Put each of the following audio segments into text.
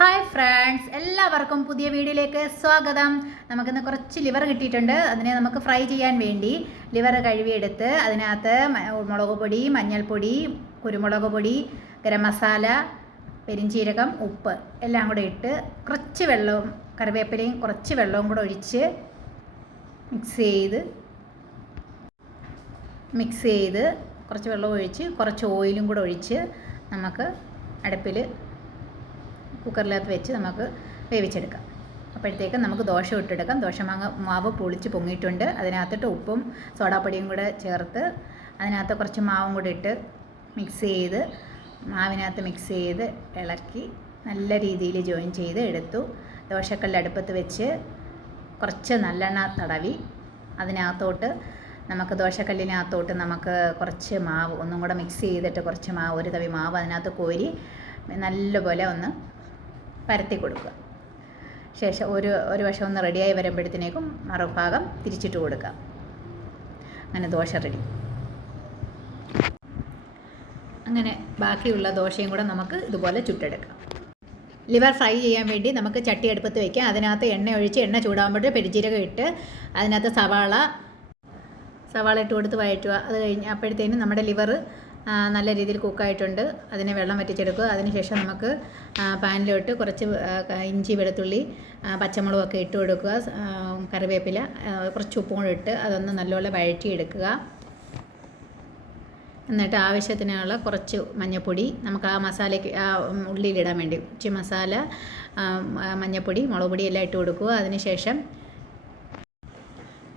Hi friends, എല്ലാവർക്കും പുതിയ വീഡിയോയിലേക്ക് സ്വാഗതം. നമുക്കിന്ന് കുറച്ച് ലിവർ കിട്ടിയിട്ടുണ്ട്. അതിനെ നമുക്ക് ഫ്രൈ ചെയ്യാൻ വേണ്ടി ലിവർ കഴുകിയെടുത്ത് അതിനകത്ത് മുളക് പൊടി, മഞ്ഞൾപ്പൊടി, കുരുമുളക് പൊടി, ഗരം മസാല, പെരിഞ്ചീരകം, ഉപ്പ് എല്ലാം കൂടെ ഇട്ട് കുറച്ച് വെള്ളവും കറിവേപ്പിലയും കുറച്ച് വെള്ളവും കൂടെ ഒഴിച്ച് മിക്സ് ചെയ്ത് കുറച്ച് വെള്ളം ഒഴിച്ച് കുറച്ച് ഓയിലും കൂടെ ഒഴിച്ച് നമുക്ക് അടുപ്പിൽ കുക്കറിനകത്ത് വെച്ച് നമുക്ക് വേവിച്ചെടുക്കാം. അപ്പോഴത്തേക്കും നമുക്ക് ദോശ ഇട്ടെടുക്കാം. മാവ് പൊളിച്ച് പൊങ്ങിയിട്ടുണ്ട്. അതിനകത്തിട്ട് ഉപ്പും സോഡാപ്പൊടിയും കൂടെ ചേർത്ത് അതിനകത്ത് കുറച്ച് മാവും കൂടെ ഇട്ട് മാവിനകത്ത് മിക്സ് ചെയ്ത് ഇളക്കി നല്ല രീതിയിൽ ജോയിൻ ചെയ്ത് എടുത്തു. ദോശക്കല്ല് അടുപ്പത്ത് വെച്ച് കുറച്ച് നല്ലെണ്ണ തടവി അതിനകത്തോട്ട് നമുക്ക് ദോശക്കല്ലിനകത്തോട്ട് നമുക്ക് കുറച്ച് മാവ് ഒന്നും കൂടെ മിക്സ് ചെയ്തിട്ട് കുറച്ച് മാവ്, ഒരു തവി മാവ് അതിനകത്ത് കോരി നല്ലപോലെ ഒന്ന് പരത്തി കൊടുക്കുക. ശേഷം ഒരു വശം ഒന്ന് റെഡിയായി വരുമ്പോഴത്തേക്കും മറുഭാഗം തിരിച്ചിട്ട് കൊടുക്കുക. അങ്ങനെ ദോശ റെഡി. അങ്ങനെ ബാക്കിയുള്ള ദോശയും കൂടെ നമുക്ക് ഇതുപോലെ ചുട്ടെടുക്കാം. ലിവർ ഫ്രൈ ചെയ്യാൻ വേണ്ടി നമുക്ക് ചട്ടി അടുപ്പത്ത് വയ്ക്കാം. അതിനകത്ത് എണ്ണ ഒഴിച്ച് എണ്ണ ചൂടാകുമ്പോൾ പെരിഞ്ചീരകം ഇട്ട് അതിനകത്ത് സവാള ഇട്ട് കൊടുത്ത് വഴറ്റുക. അത് കഴിഞ്ഞ് അപ്പോഴത്തേനും നമ്മുടെ ലിവർ നല്ല രീതിയിൽ കുക്കായിട്ടുണ്ട്. അതിനെ വെള്ളം വറ്റിച്ചെടുക്കുക. അതിനുശേഷം നമുക്ക് പാനിലോട്ട് കുറച്ച് ഇഞ്ചി, വെളുത്തുള്ളി, പച്ചമുളകൊക്കെ ഇട്ട് കൊടുക്കുക. കറിവേപ്പില, കുറച്ച് ഉപ്പും കൂടെ ഇട്ട് അതൊന്ന് നല്ലപോലെ വഴറ്റിയെടുക്കുക. എന്നിട്ട് ആവശ്യത്തിനുള്ള കുറച്ച് മഞ്ഞൾപ്പൊടി നമുക്ക് ആ മസാലയ്ക്ക് ഉള്ളിയിലിടാൻ വേണ്ടി കുറച്ച് മസാല, മഞ്ഞൾപ്പൊടി, മുളക് പൊടി എല്ലാം ഇട്ട് കൊടുക്കുക. അതിനുശേഷം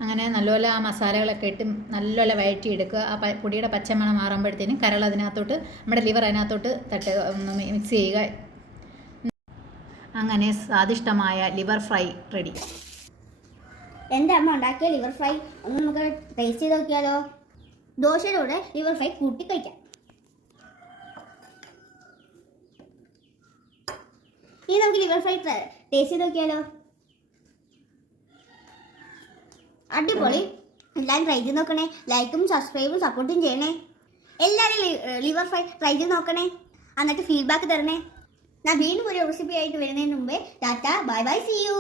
അങ്ങനെ നല്ലപോലെ ആ മസാലകളൊക്കെ ഇട്ട് നല്ലപോലെ വഴറ്റിയെടുക്കുക. ആ പൊടിയുടെ പച്ചമണം മാറുമ്പോഴത്തേനും കരൾ അതിനകത്തോട്ട് നമ്മുടെ ലിവർ അതിനകത്തോട്ട് ഒന്ന് മിക്സ് ചെയ്യുക. അങ്ങനെ സ്വാദിഷ്ടമായ ലിവർ ഫ്രൈ റെഡി. എൻ്റെ അമ്മ ഉണ്ടാക്കിയ ലിവർ ഫ്രൈ ഒന്ന് നമുക്ക് ടേസ്റ്റ് ചെയ്ത് നോക്കിയാലോ? ദോശയിലൂടെ ലിവർ ഫ്രൈ കൂട്ടി കഴിക്കാം. ഇനി നമുക്ക് ലിവർ ഫ്രൈ ടേസ്റ്റ് ചെയ്ത് നോക്കിയാലോ? അടിപൊളി. എല്ലാവരും ട്രൈ ചെയ്ത് നോക്കണേ. ലൈക്കും സബ്സ്ക്രൈബും സപ്പോർട്ടും ചെയ്യണേ. എല്ലാവരും ലിവർ ഫ്രൈ ട്രൈ ചെയ്ത് നോക്കണേ. എന്നിട്ട് ഫീഡ്ബാക്ക് തരണേ. ഞാൻ വീണ്ടും ഒരു റെസിപ്പി ആയിട്ട് വരുന്നതിന് മുമ്പേ tata, bye bye, see U.